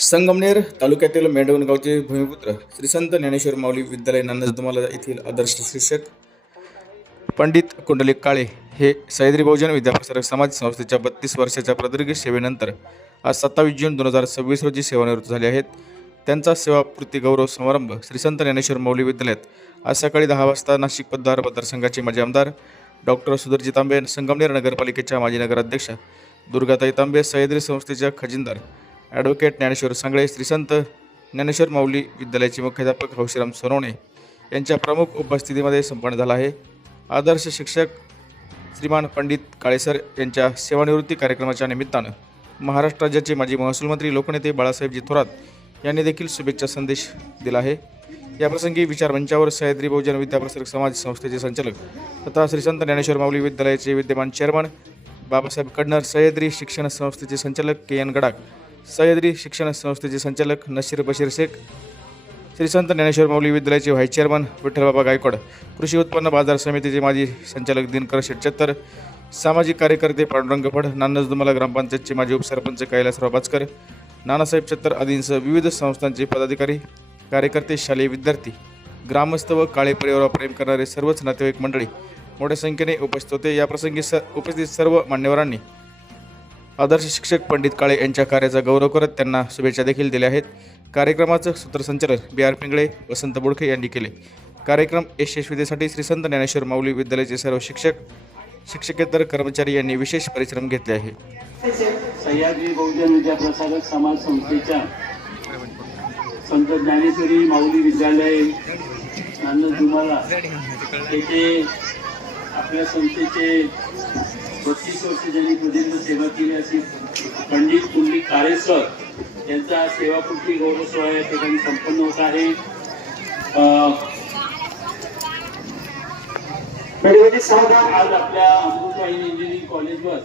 संगमनेर तालुक्यातील मेंढवणगावचे भूमिपुत्र श्री संत ज्ञानेश्वर माऊली विद्यालय नानजदुमाला येथील आदर्श शिक्षक पंडित कुंडलिक काळे हे सह्याद्री बहुजन विद्याप्रसारक समाज संस्थेच्या 32 वर्षाच्या प्रदीर्घ सेवेनंतर आज 27 जून 2026 रोजी सेवानिवृत्त झाले आहेत. त्यांचा सेवापूर्ती गौरव समारंभ श्री संत ज्ञानेश्वर माऊली विद्यालयात आज सकाळी 10 वाजता नाशिक पदभार मतदारसंघाचे माजी आमदार डॉक्टर सुधीरजी तांबे, संगमनेर नगरपालिकेच्या माजी नगराध्यक्ष दुर्गाताई तांबे, सह्याद्री संस्थेच्या खजिनदार ॲडव्होकेट ज्ञानेश्वर सांगळे, श्री संत ज्ञानेश्वर माऊली विद्यालयाचे मुख्याध्यापक हौशीराम सोनवणे यांच्या प्रमुख उपस्थितीमध्ये संपन्न झाला आहे. आदर्श शिक्षक श्रीमान पंडित काळेसर यांच्या सेवानिवृत्ती कार्यक्रमाच्या निमित्तानं महाराष्ट्र राज्याचे माजी महसूल मंत्री लोकनेते बाळासाहेबजी थोरात यांनी देखील शुभेच्छा संदेश दिला आहे. याप्रसंगी विचारमंचावर सह्याद्री बहुजन विद्याप्रसारक समाज संस्थेचे संचालक तथा श्री संत ज्ञानेश्वर माऊली विद्यालयाचे विद्यमान चेअरमन बाबासाहेब कडनर, सह्याद्री शिक्षण संस्थेचे संचालक के.एन. गडाख, सह्याद्री शिक्षण संस्थेचे संचालक नशीर बशीर शेख, श्री संत ज्ञानेश्वर माऊली विद्यालयाचे व्हाईस चेअरमन विठ्ठलबाबा गायकवाड, कृषी उत्पन्न बाजार समितीचे माजी संचालक दिनकर शेटचत्तर, सामाजिक कार्यकर्ते पांडुरंग फड, नानजदुमाला ग्रामपंचायतचे माजी उपसरपंच कैलासराव बाचकर, नानासाहेब चत्तर आदींसह विविध संस्थांचे पदाधिकारी, कार्यकर्ते, शालेय विद्यार्थी, ग्रामस्थ व काळे परिवारावर प्रेम करणारे सर्वच नातेवाईक मंडळी मोठ्या संख्येने उपस्थित होते. याप्रसंगी उपस्थित सर्व मान्यवरांनी आदर्श शिक्षक पंडित काळे यांच्या कार्याचा गौरव करत त्यांना शुभेच्छा देखील दिल्या आहेत. कार्यक्रमाचं सूत्रसंचालन बी.आर. पिंगळे, वसंत बोडखे यांनी केले. कार्यक्रम यशस्वीतेसाठी श्री संत ज्ञानेश्वर माऊली विद्यालयाचे सर्व शिक्षक, शिक्षकेतर कर्मचारी यांनी विशेष परिश्रम घेतले आहे. सह्याद्री बहुजन विद्याप्रसारक समाज संस्थेच्या संत ज्ञानेश्वरी माऊली विद्यालय नानजदुमाला येथे आपल्या संस्थेचे 32 वर्ष ज्यांनी प्रदीर्घ सेवा केली अशी पंडित कुंडलिक काळे सर यांचा सेवापूर्ती गौरव सोहळा या ठिकाणी संपन्न होत आहे. आज आपल्या अमृतवाहिनी इंजिनिअरिंग कॉलेजवर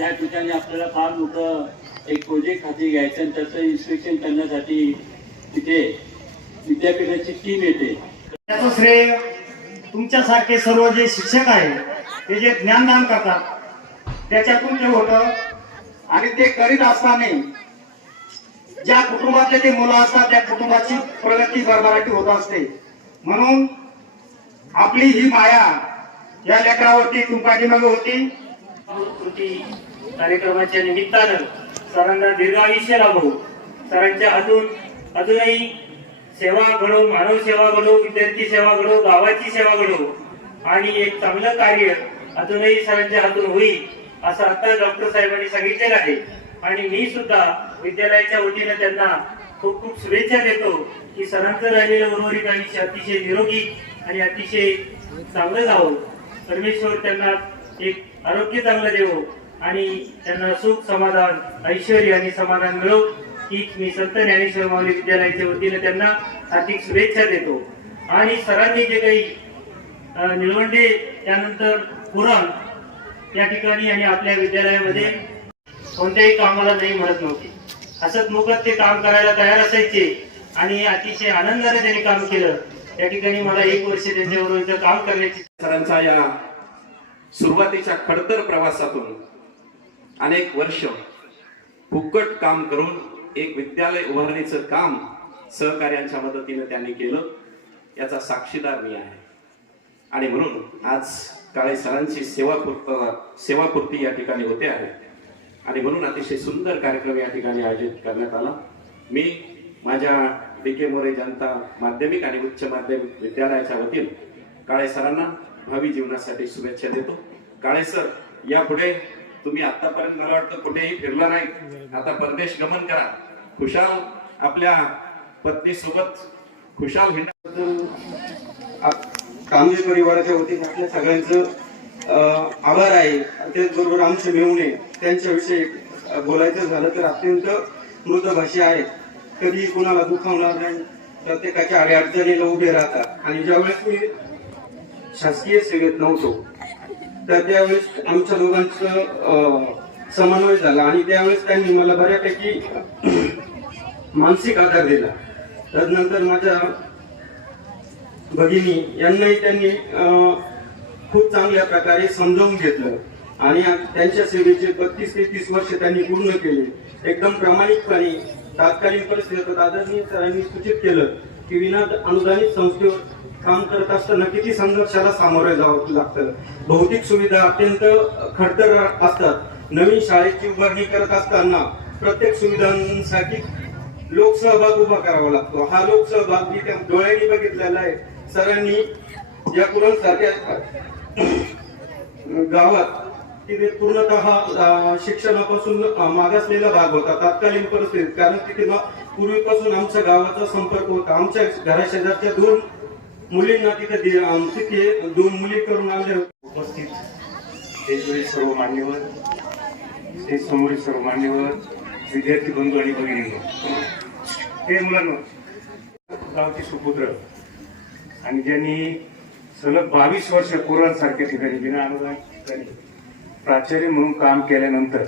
या ठिकाणी आपल्याला फार मोठं एक प्रोजेक्ट हाती घ्यायचं आणि त्याचं इन्स्पेक्शन करण्यासाठी तिथे विद्यापीठाची टीम येते. त्याचं श्रेय तुमच्यासारखे सर्व जे शिक्षक आहेत ते जे ज्ञानदान करतात त्याच्यातून ते होतं. आणि ते करीत असताना ज्या कुटुंबातले ते मुलं असतात त्या कुटुंबाची प्रगती भरभराटी होत असते. म्हणून आपली ही माया या लेकरावरती तुमच्याकडे होती. कृती कार्यक्रमाच्या निमित्तानं सरांना दीर्घ आयुष्य लाभो, सरांच्या हातून अजूनही सेवा घडो, मानव सेवा घडो, विद्यार्थी सेवा घडो, गावाची सेवा घडो आणि एक चांगलं कार्य अजूनही सरांच्या हातून होईल असं आता डॉक्टर साहेबांनी सांगितलेलं आहे. आणि मी सुद्धा विद्यालयाच्या वतीनं त्यांना खूप खूप शुभेच्छा देतो की सरांचं राहिलेलं उर्वरित आयुष्य अतिशय निरोगी आणि अतिशय चांगलं जावं. परमेश्वर त्यांना एक आरोग्य चांगलं देवो आणि त्यांना सुख, समाधान, ऐश्वर्य आणि समाधान मिळो ही मी संत ज्ञानेश्वर माऊली विद्यालयाच्या वतीनं त्यांना हार्दिक शुभेच्छा देतो. आणि सरांनी जे काही निळवंडे त्यानंतर पुरण या ठिकाणी आणि आपल्या विद्यालयामध्ये कोणत्याही कामाला नाही म्हणत नव्हते, हसत मुखत ते काम करायला तयार असायचे आणि अतिशय आनंदाने त्यांनी काम केलं. त्या ठिकाणी मला 1 वर्ष त्यांच्याबरोबर इथं काम करण्याची. सरांचा या सुरुवातीच्या खडतर प्रवासातून अनेक वर्ष फुकट काम करून एक विद्यालय उभारणीचं काम सहकार्यांच्या मदतीने त्यांनी केलं, याचा साक्षीदार मी आहे. आणि म्हणून आज काळे सरांची सेवापूर्ती या ठिकाणी होते आहे आणि म्हणून अतिशय सुंदर कार्यक्रम या ठिकाणी आयोजित करण्यात आला. मी माझ्या डी.के. मोरे जनता माध्यमिक आणि उच्च माध्यमिक विद्यालयाच्या वतीने काळे सरांना भावी जीवनासाठी शुभेच्छा देतो. काळे सर, यापुढे तुम्ही आतापर्यंत मला वाटतं कुठेही फिरला नाही, आता परदेश गमन करा, खुशाल आपल्या पत्नी सोबत खुशाल हिंडा. कामजी परिवाराच्या वतीने आपल्या सगळ्यांचं आभार आहे. त्याचबरोबर आमचे मेहुणे त्यांच्याविषयी बोलायचं झालं तर अत्यंत मृदभाषी आहेत, कधी कोणाला दुखावणार नाही, प्रत्येकाच्या अडचणीला उभे राहतात. आणि ज्यावेळेस मी शासकीय सेवेत नव्हतो तर त्यावेळेस आमच्या दोघांचं समन्वय झाला आणि त्यावेळेस त्यांनी मला बऱ्यापैकी मानसिक आधार दिला. त्यानंतर माझ्या भगिनी यांनाही त्यांनी खूप चांगल्या प्रकारे समजावून घेतलं आणि त्यांच्या सेवेचे 32 ते 30 वर्ष त्यांनी पूर्ण केले. एकदम प्रामाणिकपणे तात्कालीन परिस्थितीत आदरणीय सरांनी सूचित केलं की विना अनुदानित संस्थेवर काम करत असताना किती संघर्षाला सामोरे जावं लागतं. भौतिक सुविधा अत्यंत खडतर असतात. नवीन शाळेची उभारणी करत असताना प्रत्येक सुविधांसाठी लोकसहभाग उभा करावा लागतो. हा लोकसहभाग मी त्या डोळ्यांनी बघितलेला आहे. सरांनी या कुरणसारख्या गावात तिथे पूर्णतः शिक्षणापासून मागासलेला भाग होता तात्कालीन परिस्थितीत, कारण तिथे पूर्वीपासून आमच्या गावाचा संपर्क होता. आमच्या घराशेजारच्या 2 मुलींना तिथे 2 मुली करून आणले होते. उपस्थित देशभरातील सर्व मान्यवर, समोरील सर्व मान्यवर, विद्यार्थी बंधू आणि भगिनींनो, हे मुलांनो, गावचे सुपुत्र आणि ज्यांनी सलग 22 वर्ष कोरणसारख्या ठिकाणी बिना अनुदान ठिकाणी प्राचार्य म्हणून काम केल्यानंतर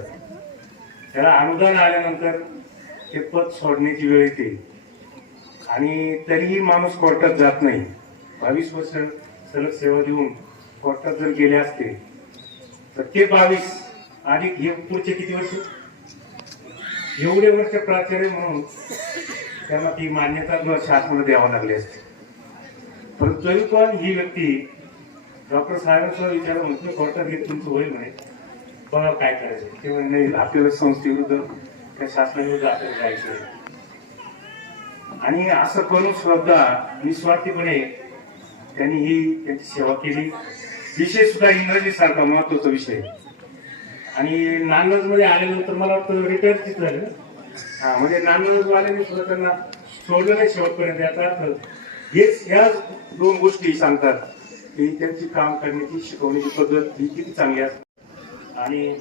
त्याला अनुदान आल्यानंतर ते पद सोडण्याची वेळ येते आणि तरीही माणूस कोर्टात जात नाही. 22 वर्ष सलग सेवा देऊन कोर्टात जर गेले असते तर ते 22 अधिक हे पुढचे किती वर्ष, एवढे वर्ष प्राचार्य म्हणून त्यांना ती मान्यता शासनाला द्यावं लागली असते. परंतु तरी पण ही व्यक्ती डॉक्टर साहेबांचा विचार म्हणतो कोर्टात घेत तुमचं होईल म्हणे, बघा काय करायचं. ते म्हणे नाही, आपल्याला संस्थेविरुद्ध त्या शासनाविरुद्ध आपल्याला जायचं. आणि असं करून सुद्धा निस्वार्थीपणे त्यांनी ही त्यांची सेवा केली. विषय सुद्धा इंग्रजी सारखा महत्वाचा विषय. आणि नानज मध्ये आल्यानंतर मला वाटतं रिटायर झालं. म्हणजे नानज आल्याने सुद्धा त्यांना सोडलं नाही शेवटपर्यंत. याचा अर्थ हेच ह्या 2 गोष्टी सांगतात की त्यांची काम करण्याची शिकवण्याची पद्धत ही किती चांगली असते. आणि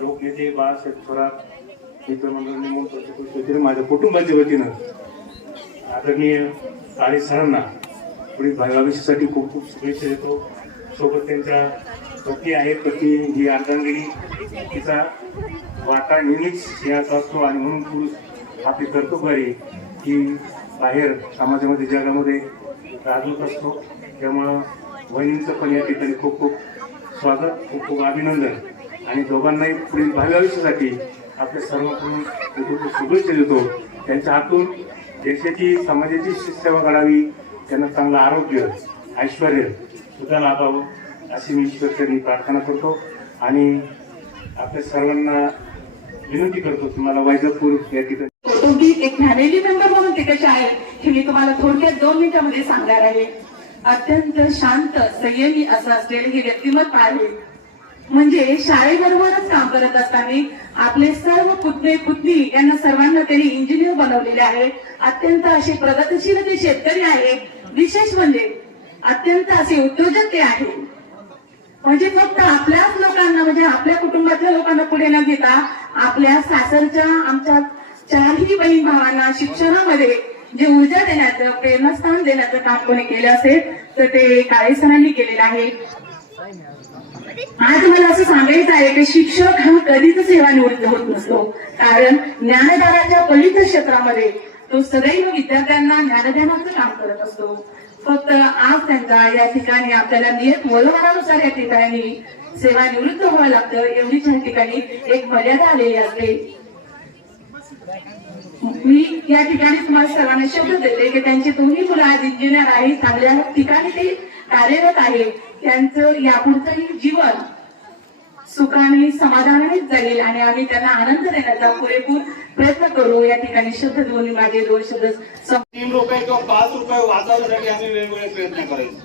लोकनेते बाळासाहेब थोरात मित्रमंडळांनी म्हणून माझ्या कुटुंबाच्या वतीनं आदरणीय काळे सरांना पुढील भागविषयासाठी खूप खूप शुभेच्छा देतो. सोबत त्यांच्या पती आहेत, पती ही अर्धांगिनी, तिचा वाटा नेहमीच याचा असतो आणि म्हणून पुरुष आपली कर्तव्यभारी ही बाहेर समाजामध्ये जगामध्ये राजवत असतो. त्यामुळं वहिनींचं पण या ठिकाणी खूप खूप स्वागत, खूप खूप अभिनंदन आणि दोघांनाही पुढील भागविषयासाठी आपल्या सर्वांकडून खूप शुभेच्छा देतो. त्यांच्या हातून देशाची समाजाची सेवा करावी, त्यांना चांगलं आरोग्य ऐश्वर सुद्धा लाभावं अशी मी ईश्वरचरणी प्रार्थना करतो. आणि आपल्या सर्वांना विनंती करतो तुम्हाला वैजापूर या ठिकाणी कौटुंबिक एक फॅमिली मेंबर म्हणून ते कसे आहे हे मी तुम्हाला थोडक्यात 2 मिनिटांमध्ये सांगणार आहे. अत्यंत शांत संयमी असं असलेले हे व्यक्तिमत्व आहे. म्हणजे शाळेबरोबरच काम करत असताना आपले सर्व पुतणे पुतणी यांना सर्वांना त्यांनी इंजिनियर बनवलेले आहे. अत्यंत असे प्रगतशील ते शेतकरी आहे. विशेष म्हणजे अत्यंत असे उद्योजक ते आहे. म्हणजे फक्त आपल्याच लोकांना, म्हणजे आपल्या कुटुंबातल्या लोकांना पुढे न घेता आपल्या सासरच्या आमच्या 4ही बहीण भावांना शिक्षणामध्ये जे ऊर्जा देण्याचं, प्रेरणास्थान देण्याचं काम कोणी केलं असेल तर ते काळे सरांनी केलेलं आहे. आज मला असं सांगायचं आहे की शिक्षक हा कधीच सेवानिवृत्त होत नसतो. कारण ज्ञानदानाच्या पवित्र क्षेत्रामध्ये तो सदैव विद्यार्थ्यांना ज्ञानदानाचं काम करत असतो. फक्त आज त्यांचा या ठिकाणी आपल्याला नियत वयोमानानुसार या ठिकाणी सेवानिवृत्त व्हावं लागतं. एवढीच या ठिकाणी एक मर्यादा आलेली असते. मी या ठिकाणी तुम्हाला सर्वांना शब्द देते की त्यांचे 2ही मुलं आज इंजिनियर आहेत, चांगल्या ठिकाणी ते कार्यरत आहे. त्यांचं यापुढचंही जीवन सुखाने समाधानानेच जाईल आणि आम्ही त्यांना आनंद देण्याचा पुरेपूर प्रयत्न करू. या ठिकाणी शब्द देऊन माझे 2 शब्द 3 रुपये किंवा 5 रुपये वाचवण्यासाठी आम्ही वेगवेगळे प्रयत्न करायचो.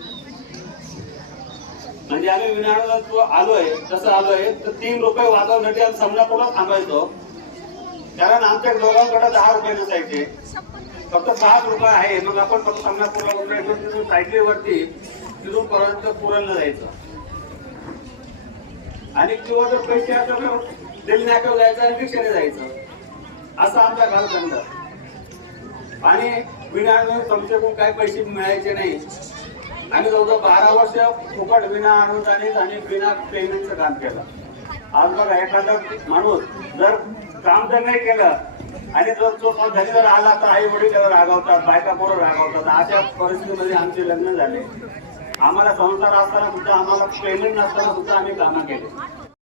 म्हणजे आम्ही विनाअनुदानात आलोय तसं आलोय तर 3 रुपये वाचवण्यासाठी आम्ही समजापूरला थांबायचो. कारण आमच्या दोघांकडे 10 रुपये नसायचे, फक्त 5 रुपये आहे. मग आपण फक्त समजापूरला उतरायचो, तिथून सायकलीवरती तिथून पर्यंत पुरणला जायचं. आणि किंवा जर पैसे असं दिल्ली नाट्यावर जायचं आणि रिक्षाने जायचं, असं आमचा कालखंड. आणि विनाअनुदान संस्थेकडून काही पैसे मिळायचे नाही. आम्ही जवळजवळ 12 वर्ष फुकट विना अनुदानित आणि बिना पेमेंटचं काम केलं. आज बघा एखादा माणूस जर काम जर नाही केलं आणि जर तो घरी जर आला तर आई वडील रागावतात, बायका पोरं रागावतात. अशा परिस्थितीमध्ये आमचे लग्न झाले. आम्हाला संसार असताना सुद्धा, आम्हाला पेमेंट नसताना सुद्धा आम्ही कामं केले.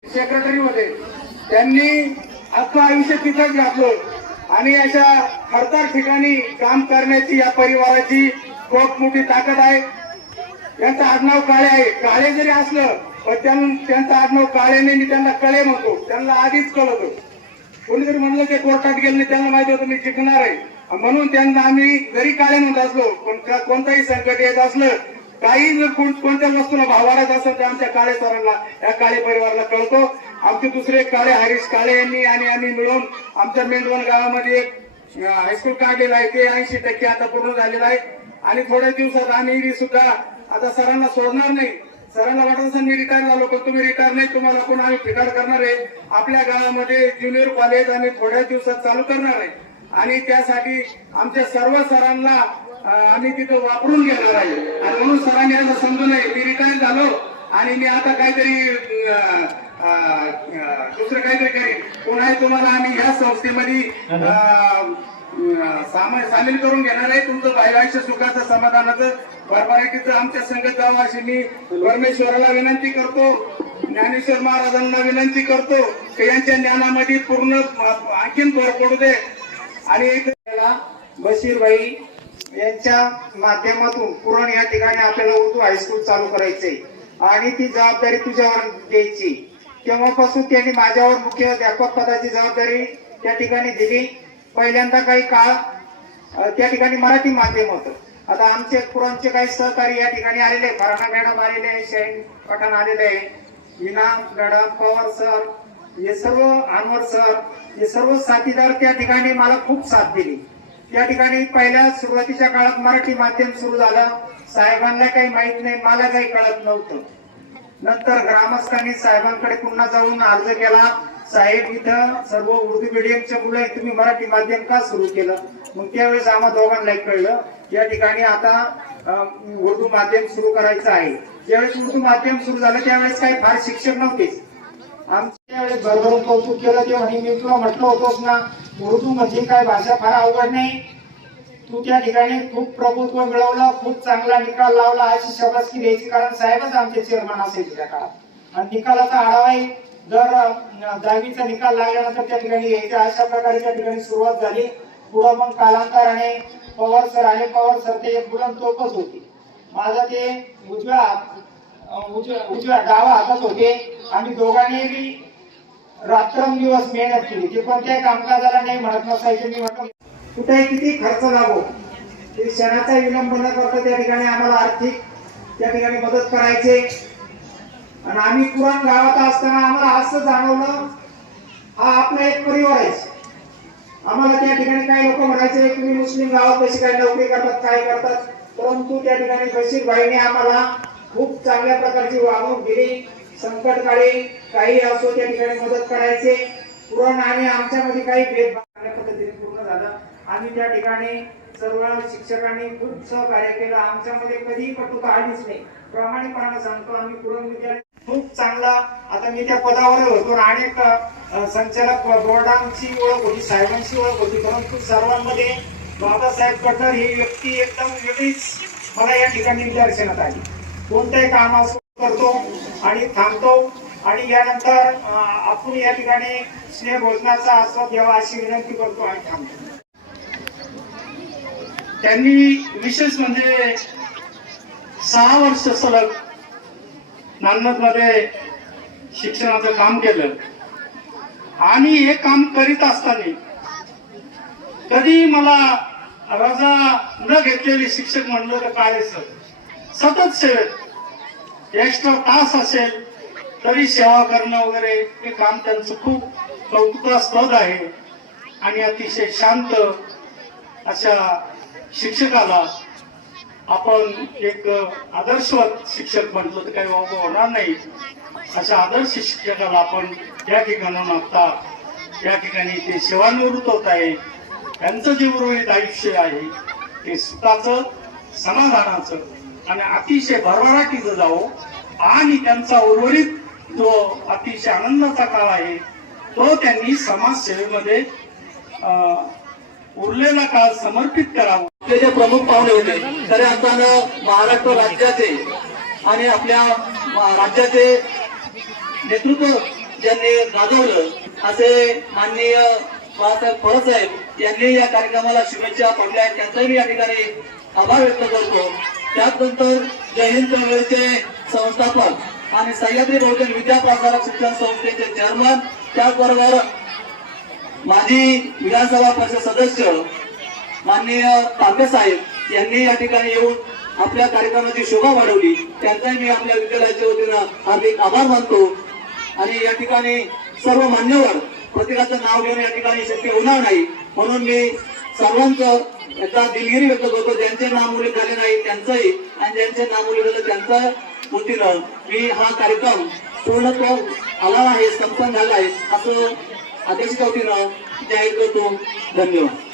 सेक्रेटरीमध्ये त्यांनी अख्खं आयुष्य तिथंच घातलं. आणि अशा खडतर ठिकाणी काम करण्याची या परिवाराची खूप मोठी ताकद आहे. यांचं आडनाव काळे आहे. काळे जरी असलं पण त्यांचं आडनाव काळेने मी त्यांना कळे म्हणतो. त्यांना आधीच कळतो. कोणीतरी म्हणलं ते कोर्टात गेलं नाही, त्यांना माहिती होतं मी जिंकणार आहे, म्हणून त्यांना आम्ही जरी काळे म्हणत असलो पण कोणताही संकट येत असलं, काही जर कोणत्या वस्तूला भाव वाढत असेल तर आमच्या काळे सरांना, या काळे परिवाराला कळतो. आमचे दुसरे काळे हरीश काळे यांनी आणि आम्ही मिळून आमच्या मेंढवण गावामध्ये एक हायस्कूल काढलेलं आहे. ते 80% आता पूर्ण झालेलं आहे. आणि थोड्या दिवसात आम्ही सुद्धा आता सरांना सोडणार नाही. सरांना वाटत असेल मी रिटायर झालो, पण तुम्ही रिटायर नाही, तुम्हाला पण आम्ही फिकार करणार आहे. आपल्या गावामध्ये ज्युनियर कॉलेज आम्ही थोड्या दिवसात चालू करणार आहे. आणि त्यासाठी आमच्या सर्व सरांना आम्ही तिथं वापरून घेणार आहे. आणि म्हणून सरांनी असं समजू नये मी रिटायर झालो आणि मी आता काहीतरी दुसरं काहीतरी करेन. पुन्हा तुम्हाला आम्ही या संस्थेमध्ये सामील करून घेणार आहे. तुमचं आयुष्य सुखाचं, समाधानाचं, भरभराटीचं आमच्या संगत जावं अशी मी परमेश्वराला विनंती करतो. ज्ञानेश्वर महाराजांना विनंती करतो की यांच्या ज्ञानामध्ये पूर्ण आणखीन भर पडू दे. आणि बशीरभाई यांच्या माध्यमातून पूर्ण या ठिकाणी आपल्याला उर्दू हायस्कूल चालू करायचंय आणि ती जबाबदारी तुझ्यावर द्यायची. तेव्हापासून त्यांनी माझ्यावर मुख्याध्यापक पदाची जबाबदारी त्या ठिकाणी दिली. पहिल्यांदा काही काळ त्या ठिकाणी मराठी माध्यम होतं. आता आमचे पुराणचे काही सहकारी या ठिकाणी आलेले, फराना मॅडम आलेले आहे, शाहीन पठाण आलेले आहे, हिना मॅडम, पवार सर, हे सर्व, अनवर सर, हे सर्व साथीदार त्या ठिकाणी मला खूप साथ दिली. त्या ठिकाणी पहिल्या सुरुवातीच्या काळात मराठी माध्यम सुरू झालं. साहेबांना काही माहित नाही, मला काही कळत नव्हतं. नंतर ग्रामस्थांनी साहेबांकडे पुन्हा जाऊन अर्ज केला, साहेब इथं सर्व उर्दू मीडियमच्या मुलं आहेत, तुम्ही मराठी माध्यम का सुरू केलं? मग त्यावेळेस आम्हा दोघांनाही कळलं या ठिकाणी आता उर्दू माध्यम सुरू करायचं आहे. ज्यावेळेस उर्दू माध्यम सुरू झालं त्यावेळेस काही फार शिक्षक नव्हतेच. आमच्या वेळेस भरभरून कौतुक केलं ते म्हणे मी तुला म्हटलं होतोस ना उर्दू म्हणजे काय भाषा फार अवघड नाही, तू त्या ठिकाणी खूप प्रभुत्व मिळवलं, खूप चांगला निकाल लावला अशी शाबासकी द्यायची. कारण साहेबच आमचे चेअरमन असायचे त्या काळात. आणि निकालाचा आढावाही दर 10वीचा निकाल लागल्यानंतर त्या ठिकाणी यायचा. अशा प्रकारे त्या ठिकाणी सुरुवात झाली. पुढं मग कालांतराने पवार सर आले. पवार सर ते एक बुलंद तोफच होती. माझा ते उजव्या डावा हातात होते आणि दोघांनी रात्रंदिवस मेहनत केली. ते कोणत्याही कामकाजाला नाही म्हणत नसायचे. मी म्हटलं कुठेही किती खर्च लागो ते क्षणाचा विलंब न करता त्या ठिकाणी आम्हाला आर्थिक त्या ठिकाणी मदत करायचे. आणि आम्ही पुराण गावात असताना आम्हाला असं जाणवलं हा आपला एक परिवार आहे. आम्हाला त्या ठिकाणी काही लोक म्हणायचे तुम्ही मुस्लिम गावात कशी काय नोकरी करतात, काय करतात, परंतु त्या ठिकाणी बशीरभाईने आम्हाला खूप चांगल्या प्रकारची वागणूक दिली. संकटकाळी काही असो त्या ठिकाणी मदत करायचे. पुराण आणि आमच्यामध्ये काही भेदभाव चांगल्या पद्धतीने पूर्ण झाला. आम्ही त्या ठिकाणी सर्व शिक्षकांनी खूप सहकार्य केलं. आमच्यामध्ये कधीही कटुता आलीच नाही. प्रामाणिकपणाने सांगतो आम्ही पुरण विद्यालय खूप चांगला. आता मी त्या पदावर होतो. अनेक संचालक बोर्डांची ओळख होती, साहेबांची ओळख होती, परंतु सर्वांमध्ये बाबासाहेब कटर ही व्यक्ती एकदम वेगळीच मला या ठिकाणी निदर्शनात आली. कोणतेही काम असो करतो आणि थांबतो आणि यानंतर आपण या ठिकाणी स्नेह भोजनाचा आस्वाद घ्यावा अशी विनंती करतो आणि थांबतो. त्यांनी विशेष म्हणजे 6 वर्ष सलग नांदमध्ये शिक्षणाचं काम केलं. आणि हे काम करीत असताना कधी मला रजा न घेतलेले शिक्षक म्हणलं तर काळे सर. सतत सेवेत एक्स्ट्रा तास असेल तरी सेवा करणं वगैरे हे काम त्यांचं खूप कौतुकास्पद आहे. आणि अतिशय शांत अशा शिक्षकाला आपण एक आदर्शवत शिक्षक म्हटलं तर काही वावगं होणार नाही. अशा आदर्श शिक्षकाला आपण या ठिकाणाहून आता या ठिकाणी ते सेवानिवृत्त होत आहे. त्यांचं जे उर्वरित आयुष्य आहे ते सुखाचं, समाधानाचं आणि अतिशय भरभराटीचं जावो. आणि त्यांचा उर्वरित जो अतिशय आनंदाचा काळ आहे तो त्यांनी समाजसेवेमध्ये उरलेला काळ समर्पित करावा. आपले जे प्रमुख पाहुणे होते खऱ्या अर्थानं महाराष्ट्र राज्याचे आणि आपल्या राज्याचे नेतृत्व ज्यांनी गाजवलं असे माननीय बाळासाहेब फळसाहेब यांनी या कार्यक्रमाला शुभेच्छा पडल्या आहेत, त्यांचाही मी या ठिकाणी आभार व्यक्त करतो. त्यानंतर जय हिंद चळवळीचे संस्थापक आणि सह्याद्री बहुजन विद्याप्रसारक शिक्षण संस्थेचे चेअरमन, त्याचबरोबर माजी विधानसभा परिषद सदस्य माननीय तांबे साहेब यांनी या ठिकाणी येऊन आपल्या कार्यक्रमाची शोभा वाढवली, त्यांचाही मी आपल्या विद्यालयाच्या वतीनं हार्दिक आभार मानतो. आणि या ठिकाणी सर्व मान्यवर, प्रत्येकाचं नाव घेऊन या ठिकाणी शक्य होणार नाही, म्हणून मी सर्वांचं याचा दिलगिरी व्यक्त करतो. ज्यांचे नाम उल्लेख झाले नाही त्यांचंही, आणि ज्यांचे नाम उल्लेख झाले त्यांच्या वतीनं मी हा कार्यक्रम पूर्णत्व आला आहे, संपन्न झाला आहे असं अध्यक्षाच्या वतीनं जाहीर करतो. धन्यवाद.